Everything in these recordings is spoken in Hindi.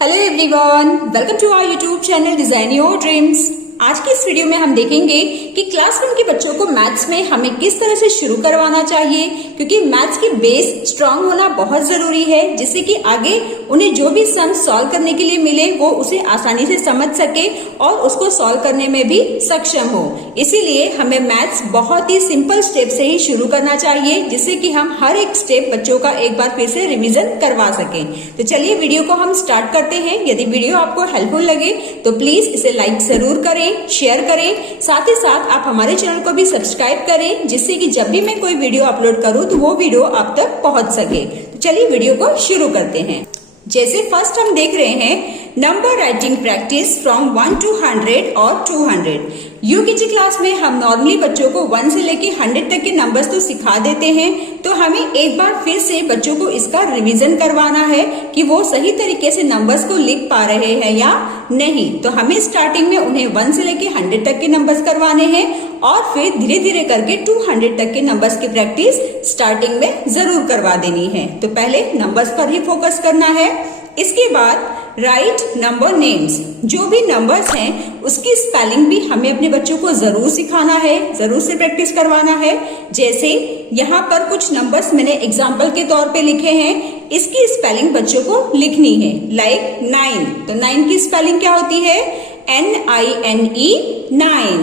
Hello everyone, welcome to our YouTube channel design your dreams. आज की इस वीडियो में हम देखेंगे कि क्लास 1 के बच्चों को मैथ्स में हमें किस तरह से शुरू करवाना चाहिए, क्योंकि मैथ्स की बेस स्ट्रांग होना बहुत जरूरी है, जिससे कि आगे उन्हें जो भी सम सॉल्व करने के लिए मिले वो उसे आसानी से समझ सके और उसको सॉल्व करने में भी सक्षम हो। इसीलिए हमें मैथ्स बहुत ही सिंपल स्टेप से ही शुरू करना चाहिए, जिससे कि हम हर एक स्टेप बच्चों का एक बार फिर से रिवीजन करवा सकें। तो चलिए वीडियो को हम स्टार्ट करते हैं। यदि वीडियो आपको हेल्पफुल लगे तो प्लीज इसे लाइक जरूर करें, शेयर करें, साथ ही साथ आप हमारे चैनल को भी सब्सक्राइब करें, जिससे कि जब भी मैं कोई वीडियो अपलोड करूं तो वो वीडियो आप तक पहुंच सके। तो चलिए वीडियो को शुरू करते हैं। जैसे फर्स्ट हम देख रहे हैं number writing practice from 1 to 100 और 200। यूकेजी क्लास में हम नॉर्मली बच्चों को 1 से लेके 100 तक के नंबर्स तो सिखा देते हैं, तो हमें एक बार फिर से बच्चों को इसका रिवीजन करवाना है कि वो सही तरीके से नंबर्स को लिख पा रहे हैं या नहीं। तो हमें स्टार्टिंग में उन्हें 1 से लेके 100 तक के नंबर्स करवाने हैं और फिर धीरे धीरे करके 200 तक के नंबर्स की प्रैक्टिस स्टार्टिंग में जरूर करवा देनी है। तो पहले नंबर्स पर ही फोकस करना है। इसके बाद राइट नंबर नेम्स, जो भी नंबर्स हैं उसकी स्पेलिंग भी हमें अपने बच्चों को जरूर सिखाना है, जरूर से प्रैक्टिस करवाना है। जैसे यहाँ पर कुछ नंबर्स मैंने एग्जाम्पल के तौर पे लिखे हैं, इसकी स्पेलिंग बच्चों को लिखनी है। लाइक 9, तो 9 की स्पेलिंग क्या होती है? NINE 9।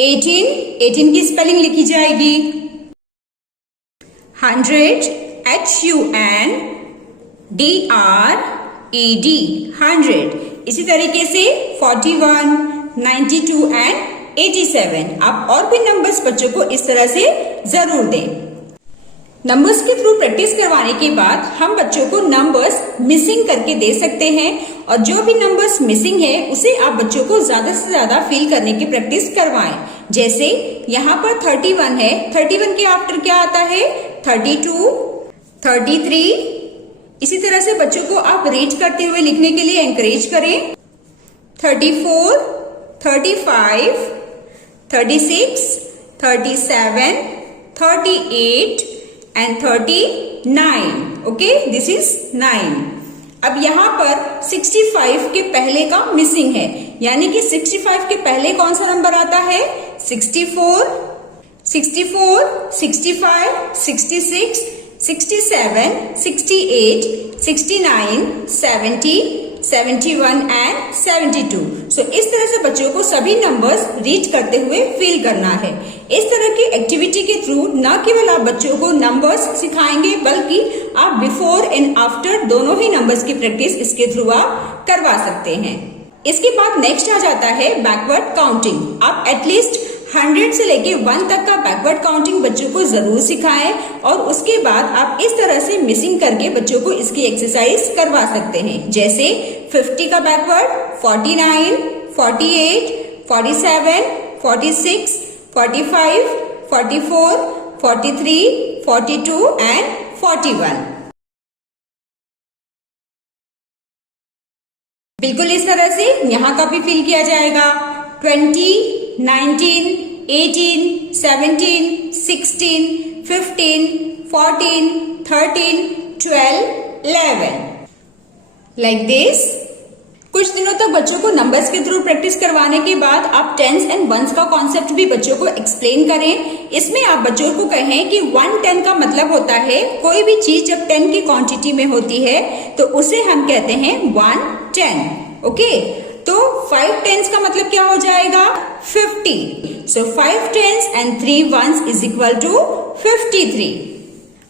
18 की स्पेलिंग लिखी जाएगी 100 HUNDRED 100। इसी तरीके से 41, 92 एंड 87। आप और भी नंबर्स बच्चों को इस तरह से जरूर दें। नंबर्स के थ्रू प्रैक्टिस करवाने के बाद हम बच्चों को नंबर्स मिसिंग करके दे सकते हैं, और जो भी नंबर्स मिसिंग है उसे आप बच्चों को ज्यादा से ज्यादा फील करने की प्रैक्टिस करवाएं। जैसे यहाँ पर 31 है, 31 के आफ्टर क्या आता है? 32, 33। इसी तरह से बच्चों को आप रीड करते हुए लिखने के लिए एनकरेज करें। 34, 35, 36, 37, 38 एंड 39। Okay, this is 9। अब यहाँ पर 65 के पहले का मिसिंग है, यानी कि 65 के पहले कौन सा नंबर आता है? 64, 65, 66, 67, 68, 69, 70, 71 एंड 72। सो इस तरह से बच्चों को सभी नंबर्स रीड करते हुए फील करना है। इस तरह की एक्टिविटी के थ्रू न केवल आप बच्चों को नंबर्स सिखाएंगे, बल्कि आप बिफोर एंड आफ्टर दोनों ही नंबर्स की प्रैक्टिस इसके थ्रू आप करवा सकते हैं। इसके बाद नेक्स्ट आ जाता है बैकवर्ड काउंटिंग। आप एटलीस्ट 100 से लेके 1 तक का बैकवर्ड काउंटिंग बच्चों को जरूर सिखाएं, और उसके बाद आप इस तरह से मिसिंग करके बच्चों को इसकी एक्सरसाइज करवा सकते हैं। जैसे 50 का बैकवर्ड 49, 48, 47, 46, 45, 44, 43, 42 एंड 41। बिल्कुल इस तरह से यहाँ का भी फिल किया जाएगा। 20, 19, 18, 17, 16, 15, 14, 13, 12, 11 लाइक दिस। कुछ दिनों तक बच्चों को नंबर्स के थ्रू प्रैक्टिस करवाने के बाद आप टेंस एंड वंस का कॉन्सेप्ट भी बच्चों को एक्सप्लेन करें। इसमें आप बच्चों को कहें कि 110 का मतलब होता है कोई भी चीज जब 10 की क्वांटिटी में होती है तो उसे हम कहते हैं 110। ओके, तो 5 tens का मतलब क्या हो जाएगा? 50। So 5 tens and 3 ones is equal to 53।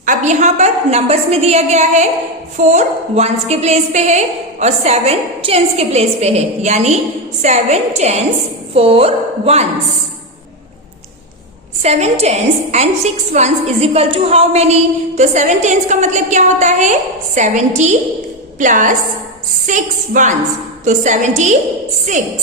अब यहाँ पर नंबर्स में दिया गया है 4 ones के प्लेस पे है और 7 tens के प्लेस पे है, यानी 7 tens 4 ones। 7 tens and 6 ones is equal to how many? तो 7 tens का मतलब क्या होता है? 70 प्लस 6 ones, तो 76।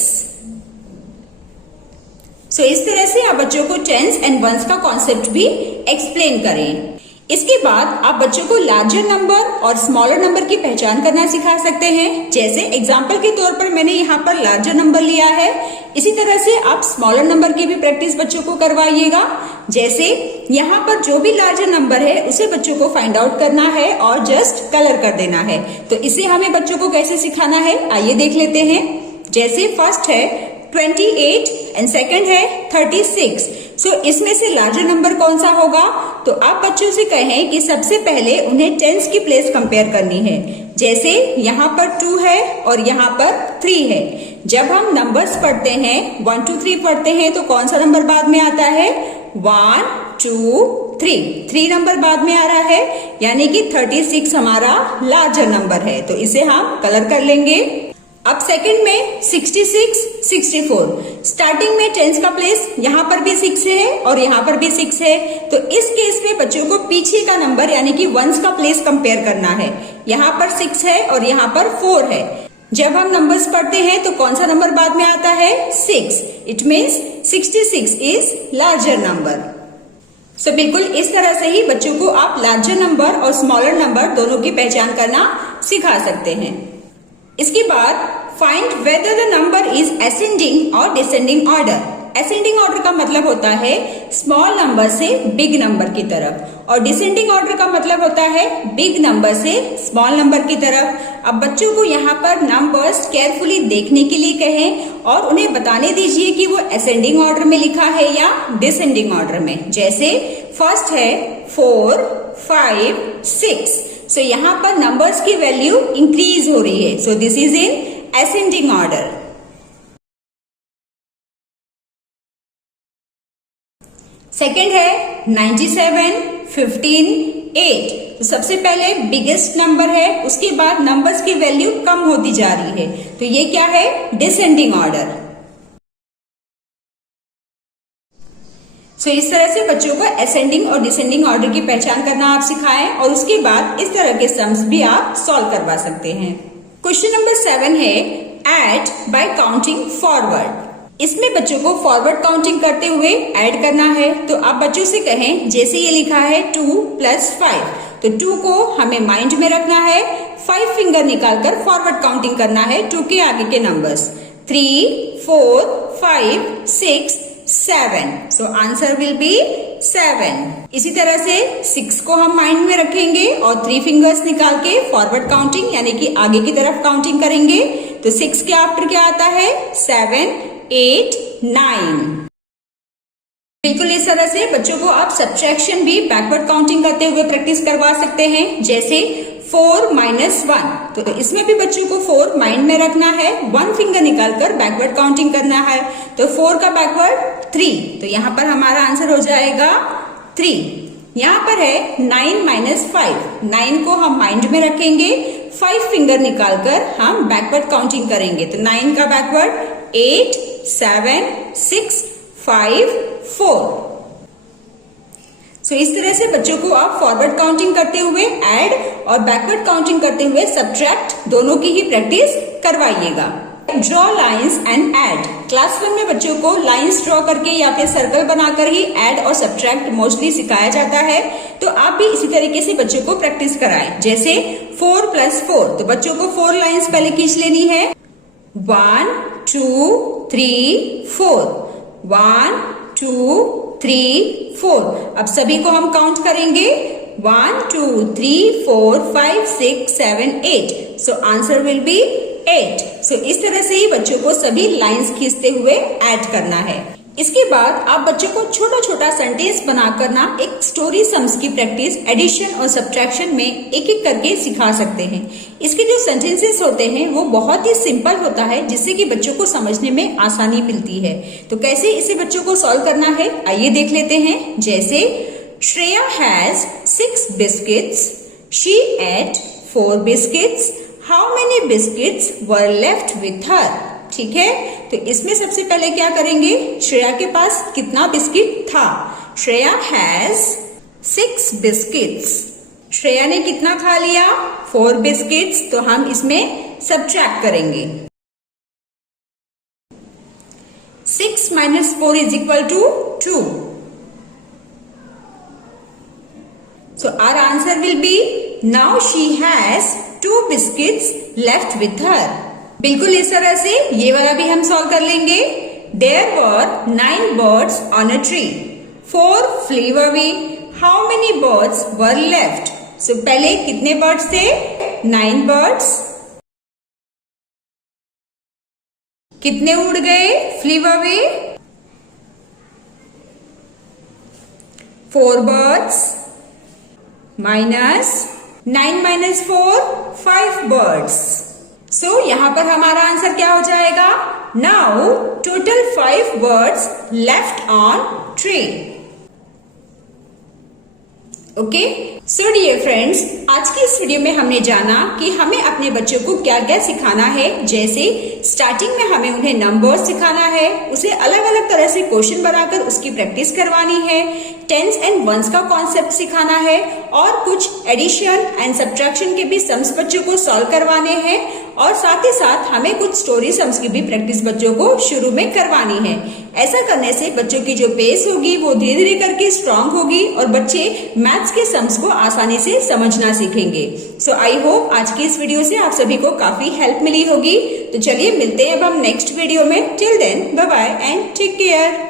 सो इस तरह से आप बच्चों को टेंस एंड वंस का कॉन्सेप्ट भी एक्सप्लेन करें। इसके बाद आप बच्चों को लार्जर नंबर और स्मॉलर नंबर की पहचान करना सिखा सकते हैं। जैसे एग्जाम्पल के तौर पर मैंने यहाँ पर लार्जर नंबर लिया है, इसी तरह से आप स्मॉलर नंबर की भी प्रैक्टिस बच्चों को करवाइएगा। जैसे यहाँ पर जो भी लार्जर नंबर है उसे बच्चों को फाइंड आउट करना है और जस्ट कलर कर देना है। तो इसे हमें बच्चों को कैसे सिखाना है, आइए देख लेते हैं। जैसे फर्स्ट है 28 एंड सेकंड है 36। सो इसमें से लार्जर नंबर कौन सा होगा? तो आप बच्चों से कहें कि सबसे पहले उन्हें टेंस की प्लेस कंपेयर करनी है। जैसे यहाँ पर 2 है और यहाँ पर 3 है। जब हम नंबर्स पढ़ते हैं 1 2 3 पढ़ते हैं तो कौन सा नंबर बाद में आता है? 1 2 3 नंबर बाद में आ रहा है, यानी कि 36 हमारा लार्जर नंबर है। तो इसे हम कलर कर लेंगे। अब सेकंड में 66 64। स्टार्टिंग में टेंस का प्लेस यहाँ पर भी 6 है और यहाँ पर भी 6 है। तो इस केस में बच्चों को पीछे का नंबर यानी कि वंस का प्लेस कंपेयर करना है। यहाँ पर 6 है और यहाँ पर 4 है। जब हम नंबर्स पढ़ते हैं तो कौन सा नंबर बाद में आता है? 6। It means 66 is larger number. So बिल्कुल इस तरह से ही बच्चों को आप लार्जर नंबर और स्मॉलर नंबर दोनों की पहचान करना सिखा सकते हैं। इसके बाद find whether the number is ascending और डिसेंडिंग ऑर्डर। असेंडिंग ऑर्डर का मतलब होता है स्मॉल नंबर से बिग नंबर की तरफ, और डिसेंडिंग ऑर्डर का मतलब होता है बिग नंबर से स्मॉल नंबर की तरफ। अब बच्चों को यहाँ पर नंबर्स केयरफुली देखने के लिए कहें और उन्हें बताने दीजिए कि वो असेंडिंग ऑर्डर में लिखा है या डिसेंडिंग ऑर्डर में। जैसे फर्स्ट है 4 5 6। सो यहाँ पर नंबर्स की वैल्यू इंक्रीज हो रही है। So this is in ascending order. Second है 97 15 8। तो सबसे पहले बिगेस्ट नंबर है, उसके बाद नंबर्स की वैल्यू कम होती जा रही है। तो ये क्या है? Descending order. सो इस तरह से बच्चों को असेंडिंग और डिसेंडिंग ऑर्डर की पहचान करना आप सिखाएं और उसके बाद इस तरह के सम्स भी आप सॉल्व करवा सकते हैं। क्वेश्चन नंबर 7 है ऐड बाय काउंटिंग फॉरवर्ड। इसमें बच्चों को फॉरवर्ड काउंटिंग करते हुए ऐड करना है। तो आप बच्चों से कहें, जैसे ये लिखा है 2 + 5, तो 2 को हमें माइंड में रखना है। 5 फिंगर निकालकर फॉरवर्ड काउंटिंग करना है 2 के आगे के numbers 3 4 5 6 7। So answer will be 7। इसी तरह से 6 को हम माइंड में रखेंगे और 3 फिंगर्स निकाल के फॉरवर्ड काउंटिंग यानी कि आगे की तरफ काउंटिंग करेंगे। तो 6 के आफ्टर क्या आता है? 7 8 9। बिल्कुल इस तरह से बच्चों को आप सब्ट्रैक्शन भी बैकवर्ड काउंटिंग करते हुए प्रैक्टिस करवा सकते हैं। जैसे 4 - 1, तो इसमें भी बच्चों को 4 माइंड में रखना है, 1 फिंगर निकालकर बैकवर्ड काउंटिंग करना है। तो 4 का बैकवर्ड 3, तो यहाँ पर हमारा आंसर हो जाएगा 3। यहाँ पर है 9 - 5, 9 को हम माइंड में रखेंगे, 5 फिंगर निकालकर हम बैकवर्ड काउंटिंग करेंगे। तो 9 का बैकवर्ड 8 7 6 5 4। सो इस तरह से बच्चों को आप फॉरवर्ड काउंटिंग करते हुए ऐड और बैकवर्ड काउंटिंग करते हुए सब्ट्रैक्ट दोनों की ही प्रैक्टिस करवाइएगा। Draw lines and add. Class 1 में बच्चों को लाइंस ड्रॉ करके या फिर सर्कल बनाकर ही ऐड और सब्ट्रैक्ट मोस्टली सिखाया जाता है। तो आप भी इसी तरीके से बच्चों को प्रैक्टिस कराएं। जैसे 4 + 4, तो बच्चों को 4 लाइंस पहले खींच लेनी है। 1 2 3 4, 1 2 3 4। अब सभी को हम काउंट करेंगे 1 2 3 4 5 6 7 8। So answer will be 8। सो इस तरह से ही बच्चों को सभी लाइंस खींचते हुए ऐड करना है। इसके बाद आप बच्चों को छोटा छोटा सेंटेंस बनाकर ना एक स्टोरी सम्स की प्रैक्टिस एडिशन और सब्ट्रैक्शन में एक एक करके सिखा सकते हैं। इसके जो सेंटेंसेस होते हैं वो बहुत ही सिंपल होता है, जिससे कि बच्चों को समझने में आसानी मिलती है। तो कैसे इसे बच्चों को सॉल्व करना है, आइए देख लेते हैं। जैसे Shreya has 6 biscuits, she ate 4 biscuits, how many biscuits were left with her. ठीक है, तो इसमें सबसे पहले क्या करेंगे, श्रेया के पास कितना बिस्किट था? Shreya has 6 biscuits. श्रेया ने कितना खा लिया? 4 बिस्किट्स। तो हम इसमें सब्ट्रैक्ट करेंगे। 6 - 4 = 2। So our answer will be now she has 2 biscuits left with her. बिल्कुल इस तरह से ये वाला भी हम सॉल्व कर लेंगे. There were 9 birds on a tree. 4 flew away. How many birds were left? So पहले कितने birds थे? 9 birds. कितने उड़ गए? Flew away. 4 birds. Minus 9 minus 4, 5 birds. So यहाँ पर हमारा आंसर क्या हो जाएगा? Now total 5 birds left on tree. Okay, so dear friends, आज की इस वीडियो में हमने जाना कि हमें अपने बच्चों को क्या क्या सिखाना है. जैसे स्टार्टिंग में हमें उन्हें नंबर्स सिखाना है, उसे अलग अलग तरह से क्वेश्चन बनाकर उसकी प्रैक्टिस करवानी है, टेंस एंड वंस का कॉन्सेप्ट सिखाना है और कुछ एडिशन एंड सब्ट्रैक्शन के भी सम्स बच्चों को सॉल्व करवाने हैं और साथ ही साथ हमें कुछ स्टोरी सम्स की भी प्रैक्टिस बच्चों को शुरू में करवानी है. ऐसा करने से बच्चों की जो पेस होगी वो धीरे धीरे करके स्ट्रांग होगी और बच्चे मैथ्स के सम्स को आसानी से समझना सीखेंगे. सो आई होप आज की इस वीडियो से आप सभी को काफी हेल्प मिली होगी. तो चलिए मिलते हैं अब हम नेक्स्ट वीडियो में. Till then bye bye and take care.